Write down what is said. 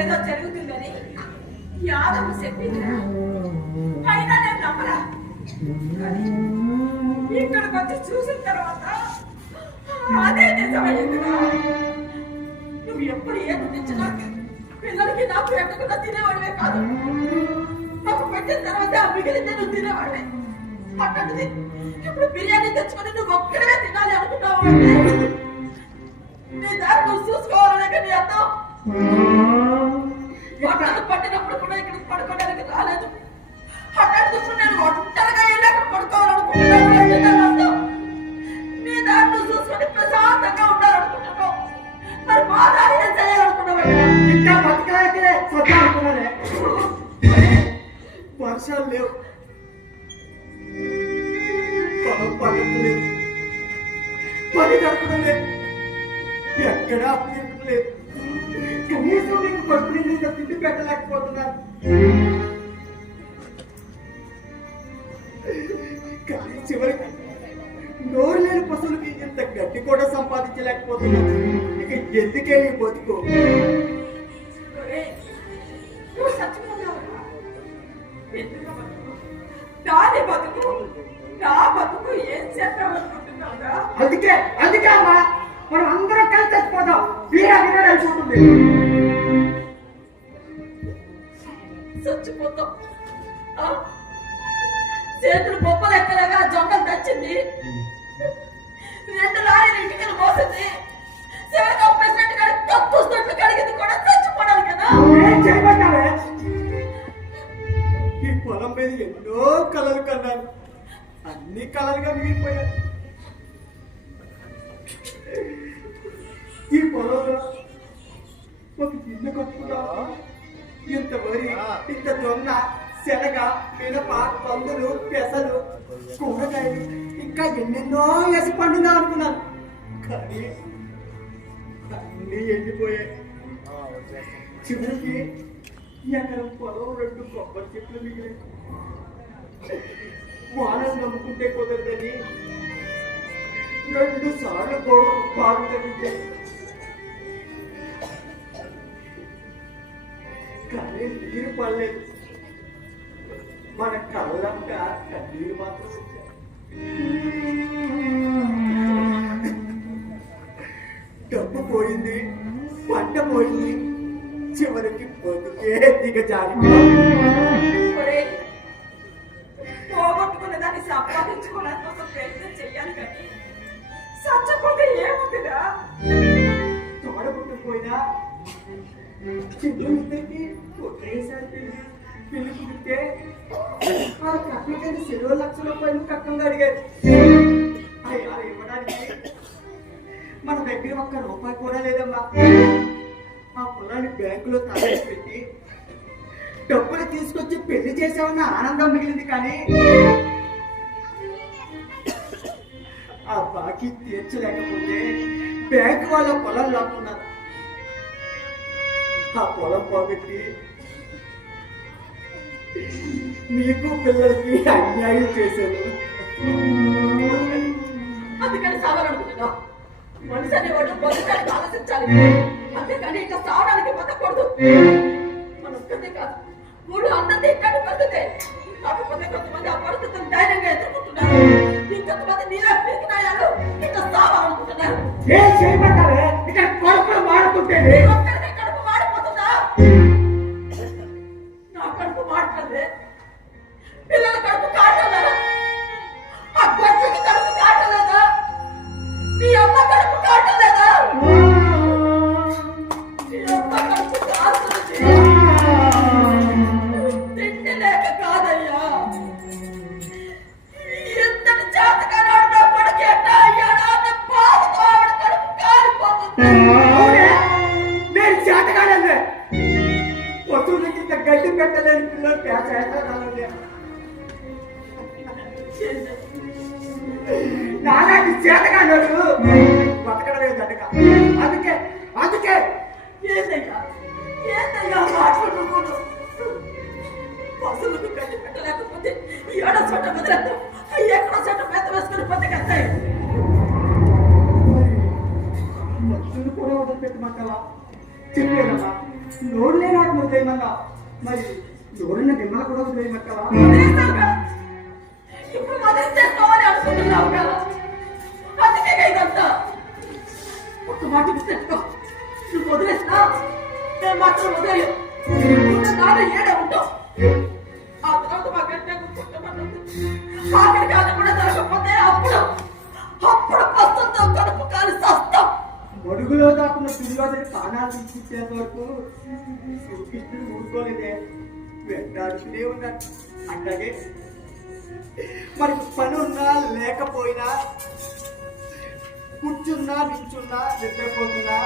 ఏదో జరుగుతుందని యాదవ్ చెప్పిందా అయినా నేను నమ్మరా ఇక్కడికి వచ్చి చూసిన తర్వాత నువ్వు ఎప్పుడు ఏ గుర్తించడానికి పిల్లలకి నాకు పెట్టకుండా తినేవాడివే కాదు. నాకు పెట్టిన తర్వాత ఆ మిగిలిందే నువ్వు తినేవాడివే అట్టంటిది ఇప్పుడు బిర్యానీ తెచ్చుకొని నువ్వు ఒక్కడే తినాలి అనుకున్నావు? అంటే నీ దారి నువ్వు చూసుకోవాలనే నీ అర్థం? పట్టినప్పుడు కూడా ఇక్కడ పడుకోవడానికి రాలేదు. అట్లాంటి చూసుకుని లేవు. పొలం పని దొరకడం లేదు. ఎక్కడ అప్పు లేదు. కనీసం నీకు పట్టు నీళ్ళ తిండి పెట్టలేకపోతున్నాను. కానీ చివరికి నోరు లేని పశువులకి ఇంత గడ్డి కూడా సంపాదించలేకపోతున్నాను. ఇక ఎందుకే ఈ బతుకు? దాని బతుకు నా బతుకు ఏం చేద్దామనుకుంటున్నావురా అందుకే అందుకే అమ్మా మనం అందరం కలిసి చచ్చిపోదాం వీరా వీరా అయిపోతుంది చచ్చిపోతాం? చేతులు బొప్పలు ఎక్కలేగా జొంగలు తెచ్చింది రెండు లారీలు ఇంటికి మోసింది. శివకి ప్రెసిడెంట్ గారి కప్పుస్తున్నట్లు కడిగింది కూడా చచ్చిపోవడానికి కదా? ఎన్నో కలలు కన్నాను. అన్ని కలలుగా మిగిలిపోయాయి. ఈ పొలంలో ఒక ఇల్లు కట్టుకున్నా. ఇంత వరి ఇంత జొన్న శనగ మినప పందులు పెసలు కూరగాయలు ఇంకా ఎన్నెన్నో వేసి పండుదా అనుకున్నాను. కానీ అన్నీ ఎండిపోయాయి. చివరికి ఎకరం పొలం రెండు కొబ్బరి చెట్లు మిగిలి వానలు నమ్ముకుంటే కుదరదని రెండు సార్లు గోడ బాగు కానీ నీరు పడలేదు. మన కళ్ళంతా కన్నీరు మాత్రం డబ్బు పోయింది పంట పోయింది. చివరికి దిగజారిపోయింది. ఒరేయ్, పోగొట్టుకున్న దాన్ని సంపాదించుకోవడానికి కోసం ప్రయత్నం చెయ్యాలి కానీ చచ్చిపోతే ఏముందిరా తోడబుట్టుకుపోయినా చిన్న ఇద్దరికి ఒకేసారి పెళ్ళి కుదిరితే వాళ్ళకి అక్కడికి సెలవు లక్షల రూపాయలు అడిగారు. అయ్యా ఇవ్వడానికి మన దగ్గర ఒక్క రూపాయి కూడా లేదమ్మా. పొలాన్ని బ్యాంకులో తాళం పెట్టి డబ్బులు తీసుకొచ్చి పెళ్ళి చేసామన్న ఆనందం మిగిలింది కానీ ఆ బాకీ తీర్చలేకపోతే బ్యాంక్ వాళ్ళ పొలం లాక్కున్నారు. ఆ పొలం పోగొట్టి మీకు పిల్లలకి అన్యాయం చేశాను అందుకని సావాలనుకుంటున్నావు మనిషి అనేవాడు బతకడానికి ఆలోచించాలి. ఇంకా సావడానికి బతకూడదు. మన ఒక్కదే కాదు. మూడు అందరిది ఇక్కడ బతుకే కాకపోతే కొంతమంది ఆ పరిస్థితులు ధైర్యంగా ఎదుర్కొంటున్నారు. ఇంకొంతమంది పీకినాయాలు ఇంకా సావాలనుకుంటున్నారు. ఏం చేయమంటారే ఇక్కడ కొడుకులు మారుతుంటే గడ్డి పెట్టలేని పిల్లలు చేస్తానండి నాలాంటి చేతగానోడు బతకడమే గడక అందుకే అందుకే. ఏందయ్యా? ఏందయ్యా? మాట్లాడుకోను పశువులకు గడ్డి పెట్టలేకపోతే ఏడ చోట వదిలేదు ఎక్కడో చోట పెద్ద వేసుకుని బతికేస్తాయి కూడా వదిలిపెట్టమంటావా? చెప్పేదమ్మా. నోరు మరి నోరున్న నిమ్మల కూడా వదిలేయమంటావా? ఇప్పుడు వదిలించేస్తామని అనుకుంటున్నావు కదా. అందుకే ఇదంతా. ఒక మాట గుర్తెట్టుకో నువ్వు వదిలేసినా నేను మాత్రం ఉన్న నాన్న ఏడే ఉంటావు? ఆ తర్వాత మా గంట ఆఖరి కాలం కూడా జరగకపోతే అప్పుడు అప్పుడు కష్టంతో కడుపు కాలి సస్తాం. మడుగులో దాకున్న దుర్యోధన ప్రాణాలు తీసుకొచ్చేంత వరకు శ్రీకృష్ణుడు చూసుకోలేదే వెంటాడుతూనే ఉన్నాడు అట్లాగే మరి పని ఉన్నా లేకపోయినా కూర్చున్నా నిల్చున్నా నిద్రపోతున్నా